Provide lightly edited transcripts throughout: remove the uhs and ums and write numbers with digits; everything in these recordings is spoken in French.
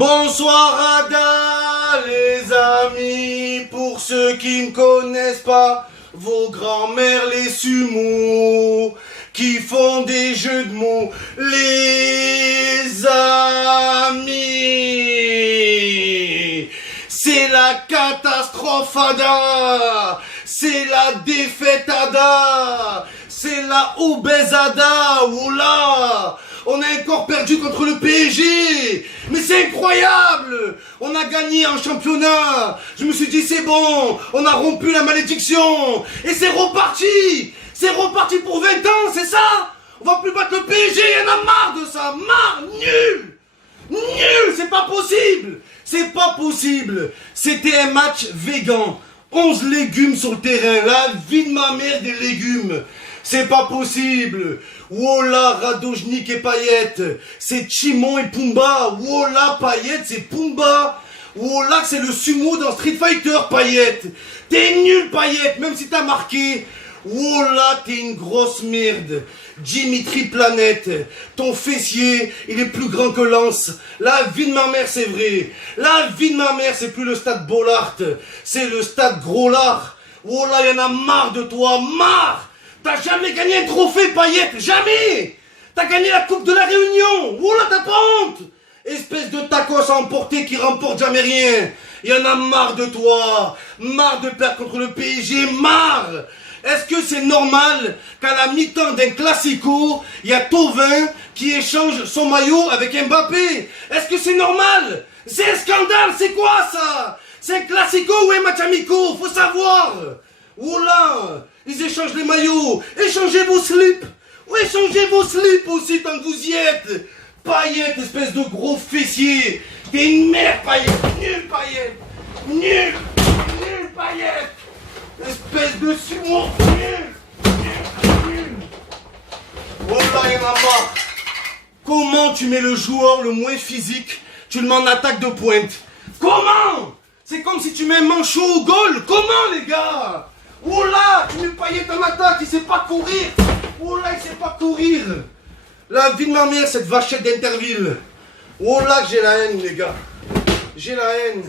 Bonsoir Ada, les amis, pour ceux qui ne connaissent pas, vos grands-mères les sumo, qui font des jeux de mots, les amis. C'est la catastrophe Ada, c'est la défaite Ada, c'est la obèse Ada, oula. On a encore perdu contre le PSG. Mais c'est incroyable. On a gagné un championnat. Je me suis dit c'est bon. On a rompu la malédiction. Et c'est reparti. C'est reparti pour 20 ans, c'est ça? On va plus battre le PSG. Il y en a marre de ça. Marre. Nul. Nul. C'est pas possible. C'est pas possible. C'était un match végan. 11 légumes sur le terrain. La vie de ma mère des légumes. C'est pas possible. Wola, Radojnik et Payet, c'est Chimon et Pumba. Wola, Payet, c'est Pumba. Wola, c'est le sumo dans Street Fighter, Payet. T'es nul, Payet, même si t'as marqué. Wola, t'es une grosse merde. Dimitri Planète, ton fessier, il est plus grand que Lens. La vie de ma mère, c'est vrai. La vie de ma mère, c'est plus le stade Bollard, c'est le stade Groslard. Wola, y en a marre de toi, marre. T'as jamais gagné un trophée, Payet, jamais. T'as gagné la Coupe de la Réunion. Oula, t'as pas honte. Espèce de tacos à emporter qui remporte jamais rien. Y en a marre de toi. Marre de perdre contre le PSG, marre. Est-ce que c'est normal qu'à la mi-temps d'un classico, il y a Thauvin qui échange son maillot avec Mbappé? Est-ce que c'est normal? C'est un scandale, c'est quoi ça? C'est un classico ou un match amico? Faut savoir. Oula. Ils échangent les maillots. Échangez vos slips. Ou échangez vos slips aussi tant que vous y êtes. Payet, espèce de gros fessier. T'es une merde, Payet. Nul, Payet. Nul. Nul, Payet. Espèce de sumo. Nul. Nul. Oh là, il y en a marre. Comment tu mets le joueur le moins physique, tu le mets en attaque de pointe? Comment? C'est comme si tu mets un manchot au goal. Comment, les gars? Oh là, tu mets Payet en attaque, il sait pas courir. Oh là, il sait pas courir. La vie de ma mère, cette vachette d'Interville. Oh là, j'ai la haine, les gars. J'ai la haine.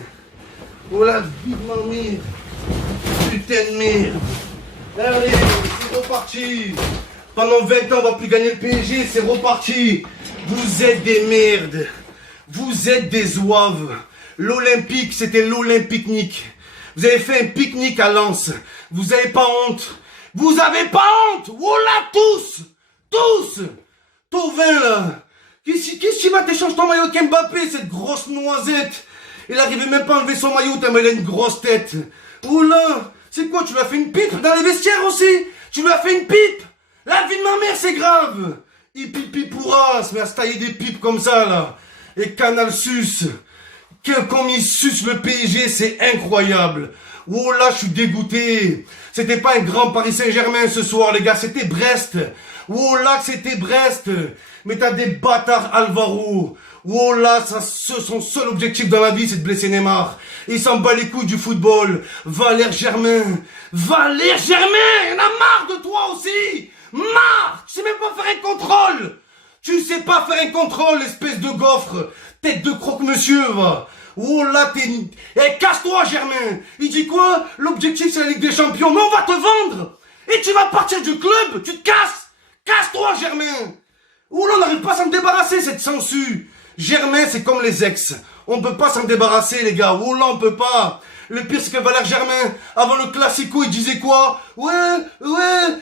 Oh la vie de ma mère. Putain de merde. Allez, c'est reparti. Pendant 20 ans, on va plus gagner le PSG, c'est reparti. Vous êtes des merdes. Vous êtes des zouaves. L'Olympique, c'était l'Olympique-nique. Vous avez fait un pique-nique à Lens. Vous avez pas honte. Vous avez pas honte. Voilà tous. Tous. Thauvin là. Qu'est-ce qui va t'échanger ton maillot avec Mbappé, cette grosse noisette? Il arrivait même pas à enlever son maillot tellement il a une grosse tête. Oula. C'est quoi, tu lui as fait une pipe dans les vestiaires aussi? Tu lui as fait une pipe? La vie de ma mère, c'est grave. Il pipi pourra se met à se tailler des pipes comme ça là. Et Canal Sus. Comme il suce le PSG, c'est incroyable. Oh là, je suis dégoûté. C'était pas un grand Paris Saint-Germain ce soir, les gars, c'était Brest. Oh là, c'était Brest. Mais t'as des bâtards Alvaro. Oh là, son seul objectif dans la vie, c'est de blesser Neymar. Il s'en bat les couilles du football. Valère Germain. Valère Germain, il y en a marre de toi aussi. Marre. Tu sais même pas faire un contrôle. Tu sais pas faire un contrôle, espèce de gaufre. Tête de croque-monsieur, va. Oh là, t'es... Eh, casse-toi, Germain. Il dit quoi? L'objectif, c'est la Ligue des Champions. Mais on va te vendre. Et tu vas partir du club. Tu te casses. Casse-toi, Germain. Oh là, on n'arrive pas à s'en débarrasser, cette sangsue. Germain, c'est comme les ex. On peut pas s'en débarrasser, les gars. Oh là, on peut pas. Le pire, c'est que Valère Germain, avant le Classico, il disait quoi? Ouais,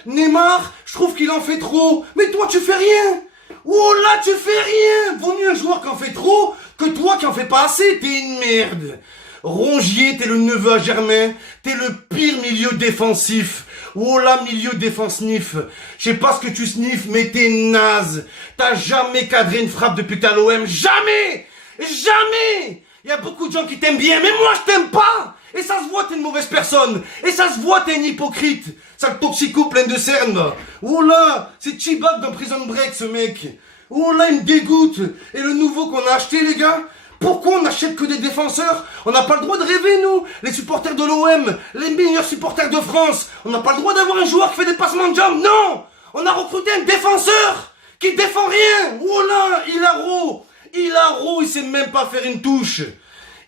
Neymar, je trouve qu'il en fait trop. Mais toi, tu fais rien. Oh là, tu fais rien. Vaut mieux un joueur qui en fait trop que toi qui en fais pas assez. T'es une merde. Rongier, t'es le neveu à Germain. T'es le pire milieu défensif. Oh là, milieu défensif. Je sais pas ce que tu sniffes, mais t'es naze. T'as jamais cadré une frappe depuis que t'es à l'OM. Jamais. Jamais. Il y a beaucoup de gens qui t'aiment bien, mais moi je t'aime pas. Et ça se voit, t'es une mauvaise personne. Et ça se voit, t'es un hypocrite. Sale toxico plein de cernes, là. Oh là, c'est Chibak dans Prison Break, ce mec. Oh là, il me dégoûte. Et le nouveau qu'on a acheté, les gars, pourquoi on n'achète que des défenseurs? On n'a pas le droit de rêver, nous, les supporters de l'OM, les meilleurs supporters de France. On n'a pas le droit d'avoir un joueur qui fait des passements de jambes. Non. On a recruté un défenseur qui défend rien. Oh là, Hilaro. Il sait même pas faire une touche.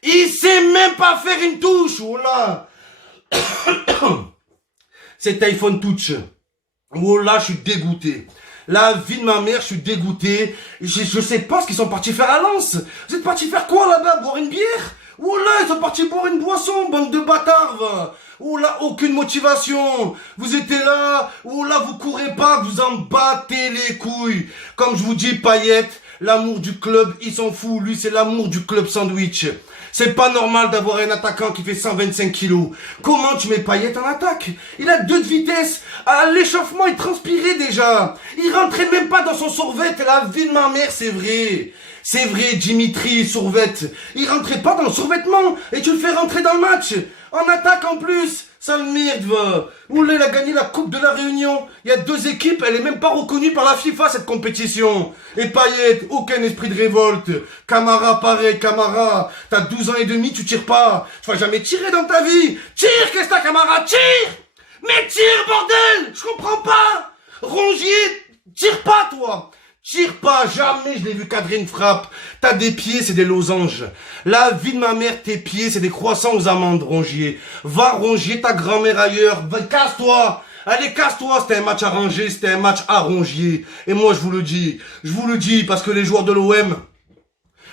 Il sait même pas faire une touche. Oh là. Cet iPhone Touch. Oh là, je suis dégoûté. La vie de ma mère, je suis dégoûté. Je sais pas ce qu'ils sont partis faire à Lens. Vous êtes partis faire quoi là-bas? Boire une bière? Oh là, ils sont partis boire une boisson, bande de bâtards, va. Oh là, aucune motivation. Vous étiez là. Oh là, vous courez pas, vous en battez les couilles. Comme je vous dis, Payet, l'amour du club, il s'en fout. Lui, c'est l'amour du club sandwich. C'est pas normal d'avoir un attaquant qui fait 125 kilos. Comment tu mets Payet en attaque? Il a 2 de vitesse. À l'échauffement, il transpirait déjà. Il rentrait même pas dans son survêt. La vie de ma mère, c'est vrai. C'est vrai, Dimitri, survêt. Il rentrait pas dans le survêtement. Et tu le fais rentrer dans le match. En attaque en plus. Sale merde, va. Oula, il a gagné la Coupe de la Réunion. Il y a 2 équipes, elle est même pas reconnue par la FIFA, cette compétition. Et Payet, aucun esprit de révolte. Camara, pareil, Camara. T'as 12 ans et demi, tu tires pas. Tu vas jamais tirer dans ta vie. Tire, qu'est-ce que t'as, Camara? Tire! Mais tire, bordel! Je comprends pas! Rongier, tire pas, toi! Tire pas, jamais je l'ai vu cadrer une frappe. T'as des pieds, c'est des losanges. La vie de ma mère, tes pieds, c'est des croissants aux amandes, Rongier. Va Rongier ta grand-mère ailleurs. Va, casse-toi. Allez, casse-toi. C'était un match arrangé, c'était un match à Rongier. Et moi, je vous le dis parce que les joueurs de l'OM,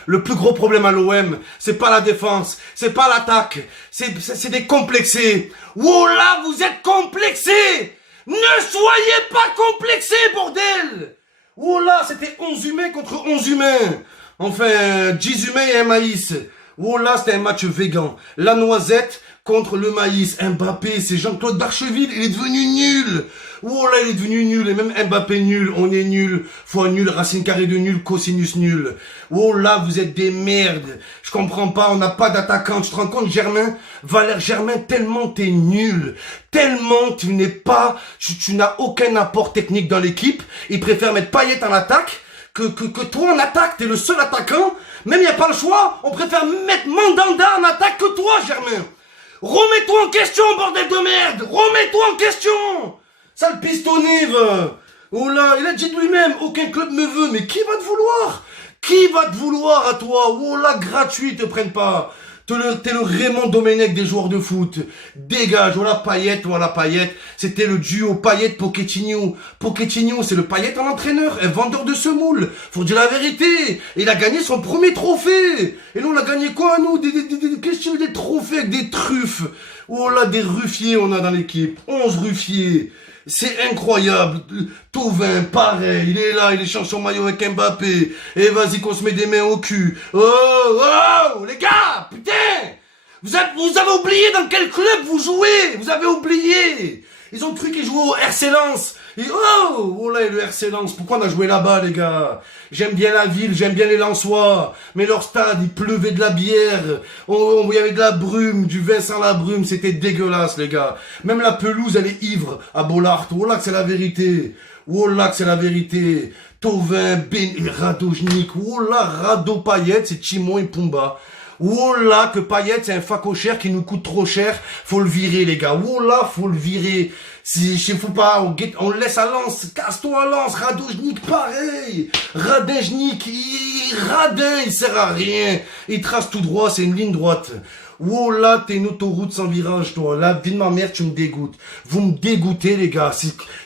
le plus gros problème à l'OM, c'est pas la défense, c'est pas l'attaque, c'est des complexés. Oh là, vous êtes complexés. Ne soyez pas complexés, bordel. Oh là, c'était 11 humains contre 11 humains. Enfin, 10 humains et un maïs. Oh là, c'était un match végan. La noisette contre le maïs. Mbappé, c'est Jean-Claude Darcheville, il est devenu nul. Oh là, il est devenu nul. Et même Mbappé nul, on est nul. Fois nul, racine carrée de nul, cosinus nul. Oh là, vous êtes des merdes. Je comprends pas, on n'a pas d'attaquant. Tu te rends compte, Germain? Valère Germain, tellement t'es nul. Tellement tu n'es pas, tu n'as aucun apport technique dans l'équipe. Il préfère mettre Payet en attaque que toi en attaque. T'es le seul attaquant. Même il n'y a pas le choix. On préfère mettre Mandanda en attaque que toi, Germain. Remets-toi en question, bordel de merde. Remets-toi en question. Sale pistonné, va. Oh là, il a dit de lui-même, aucun club me veut. Mais qui va te vouloir? Qui va te vouloir à toi? Oh là, gratuit, te prennent pas. T'es le Raymond Domenech des joueurs de foot. Dégage, voilà Payet. C'était le duo Payet-Pochettino. Pochettino, c'est le Payet en entraîneur, un vendeur de semoule. Faut dire la vérité. Il a gagné son premier trophée. Et nous, on a gagné quoi, nous? Qu'est-ce que tu veux, des trophées avec des truffes? Oh là, des ruffiers, on a dans l'équipe. 11 ruffiers. C'est incroyable. Thauvin, pareil, il est là, il échange son maillot avec Mbappé. Et vas-y qu'on se met des mains au cul. Oh, les gars, putain. Vous avez oublié dans quel club vous jouez. Vous avez oublié. Ils ont cru qu'ils jouaient au RC Lens. Et oh là, le RC Lens, pourquoi on a joué là-bas, les gars? J'aime bien la ville, j'aime bien les Lensois. Mais leur stade, il pleuvait de la bière. Il y avait de la brume, du vin sans la brume. C'était dégueulasse, les gars. Même la pelouse, elle est ivre à Bollard. Oh là, que c'est la vérité. Oh là, que c'est la vérité. Thauvin, Radojnik. Oh là, Rado Payet, c'est Timon et Pumba. Oh là, que Payet, c'est un facochère qui nous coûte trop cher. Faut le virer, les gars. Oh là, faut le virer. Si je fous pas, on le laisse à Lens. Casse-toi à Lens. Radojnik, pareil. Radejnik, Radin, il sert à rien. Il trace tout droit, c'est une ligne droite. Oh là, t'es une autoroute sans virage, toi. La vie de ma mère, tu me dégoûtes. Vous me dégoûtez, les gars.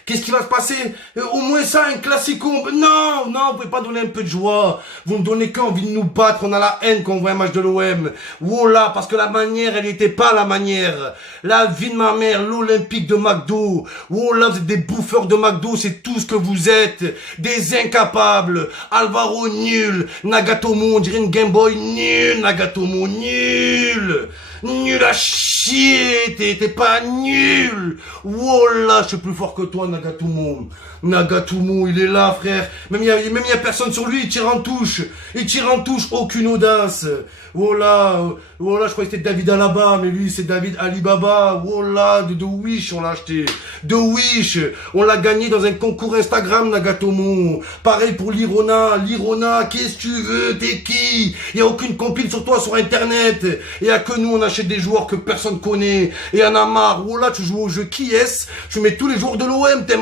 Qu'est-ce qui va se passer? Au moins ça, un classico. Non, vous pouvez pas donner un peu de joie. Vous me donnez qu'envie de nous battre. On a la haine quand on voit un match de l'OM. Oh là, parce que la manière, elle n'était pas la manière. La vie de ma mère, l'Olympique de McDo. Oh là, vous êtes des bouffeurs de McDo. C'est tout ce que vous êtes. Des incapables. Alvaro, nul. Nagatomo, on dirait une Game Boy, nul. Nagatomo, nul. Nul à chier, t'es pas nul. Oh là, je suis plus fort que toi, Nagatomo. Nagatomo, il est là, frère. Même il y a personne sur lui, il tire en touche. Il tire en touche, aucune audace. Oh là, je croyais que c'était David Alaba, mais lui, c'est David Alibaba. Oh là, de Wish, on l'a acheté. De Wish. On l'a gagné dans un concours Instagram, Nagatomo. Pareil pour Lirona. Lirona, qu'est-ce que tu veux? T'es qui? Il y a aucune compile sur toi sur Internet. Il y a que nous, on achète des joueurs que personne connaît. Et en a marre. Oh là, tu joues au jeu qui est-ce? Tu mets tous les joueurs de l'OM, t'es